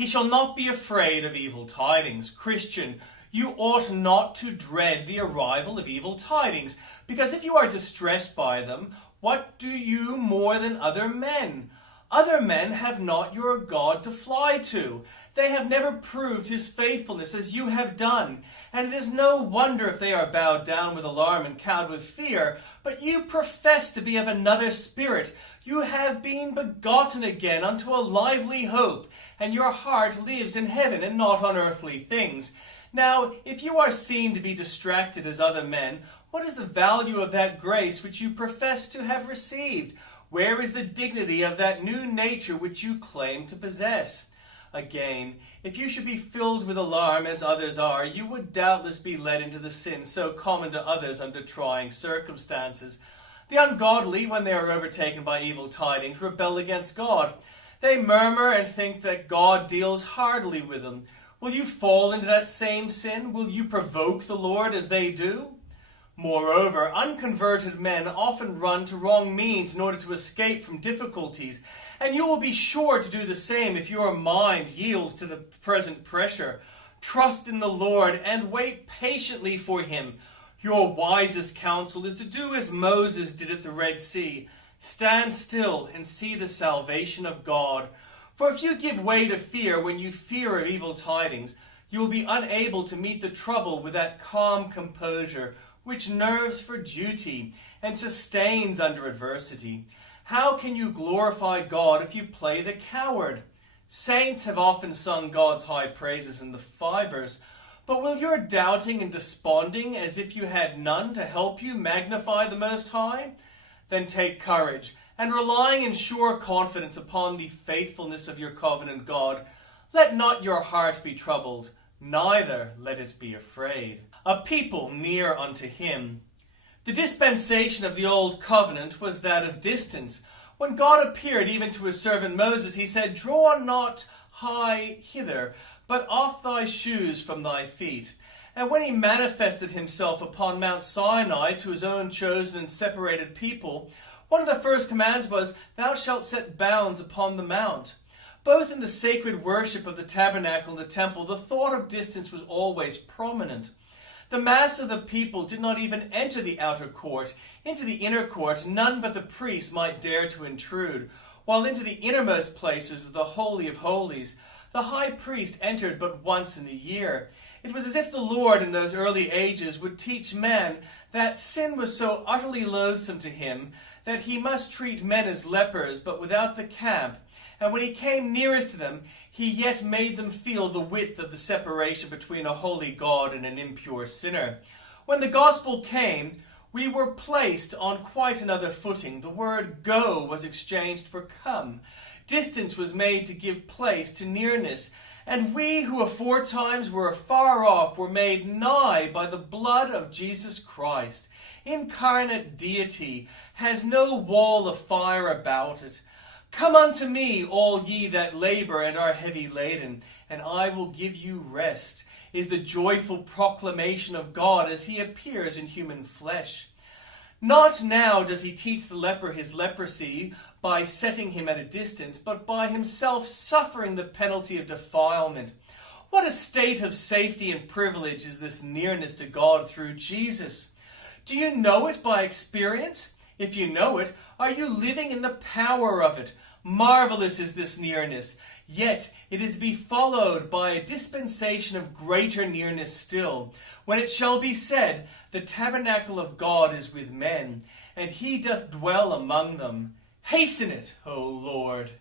He shall not be afraid of evil tidings. Christian, you ought not to dread the arrival of evil tidings, because if you are distressed by them, what do you more than other men? Other men have not your God to fly to. They have never proved his faithfulness as you have done, and it is no wonder if they are bowed down with alarm and cowed with fear. But you profess to be of another spirit. You have been begotten again unto a lively hope, and your heart lives in heaven and not on earthly things. Now, if you are seen to be distracted as other men, what is the value of that grace which you profess to have received? Where is the dignity of that new nature which you claim to possess? Again, if you should be filled with alarm as others are, you would doubtless be led into the sin so common to others under trying circumstances. The ungodly, when they are overtaken by evil tidings, rebel against God. They murmur and think that God deals hardly with them. Will you fall into that same sin? Will you provoke the Lord as they do? Moreover, unconverted men often run to wrong means in order to escape from difficulties, and you will be sure to do the same if your mind yields to the present pressure. Trust in the Lord and wait patiently for him. Your wisest counsel is to do as Moses did at the Red Sea. Stand still and see the salvation of God. For if you give way to fear when you fear of evil tidings, you will be unable to meet the trouble with that calm composure which nerves for duty and sustains under adversity. How can you glorify God if you play the coward? Saints have often sung God's high praises in the fibers, but will your doubting and desponding as if you had none to help you magnify the Most High? Then take courage, and relying in sure confidence upon the faithfulness of your covenant God, let not your heart be troubled, neither let it be afraid. A people near unto him. The dispensation of the old covenant was that of distance. When God appeared even to his servant Moses, he said, Draw not high hither, but off thy shoes from thy feet. And when he manifested himself upon Mount Sinai to his own chosen and separated people, one of the first commands was, Thou shalt set bounds upon the mount. Both in the sacred worship of the tabernacle and the temple, the thought of distance was always prominent. The mass of the people did not even enter the outer court. Into the inner court none but the priests might dare to intrude, while into the innermost places of the Holy of Holies the high priest entered but once in the year. It was as if the Lord in those early ages would teach men that sin was so utterly loathsome to him that he must treat men as lepers but without the camp. And when he came nearest to them, he yet made them feel the width of the separation between a holy God and an impure sinner. When the gospel came, we were placed on quite another footing. The word go was exchanged for come. Distance was made to give place to nearness. And we who aforetimes were afar off were made nigh by the blood of Jesus Christ. Incarnate deity has no wall of fire about it. Come unto me, all ye that labor and are heavy laden, and I will give you rest, is the joyful proclamation of God as he appears in human flesh. Not now does he teach the leper his leprosy by setting him at a distance, but by himself suffering the penalty of defilement. What a state of safety and privilege is this nearness to God through Jesus! Do you know it by experience? If you know it, are you living in the power of it? Marvelous is this nearness, yet it is to be followed by a dispensation of greater nearness still, when it shall be said, The tabernacle of God is with men, and he doth dwell among them. Hasten it, O Lord!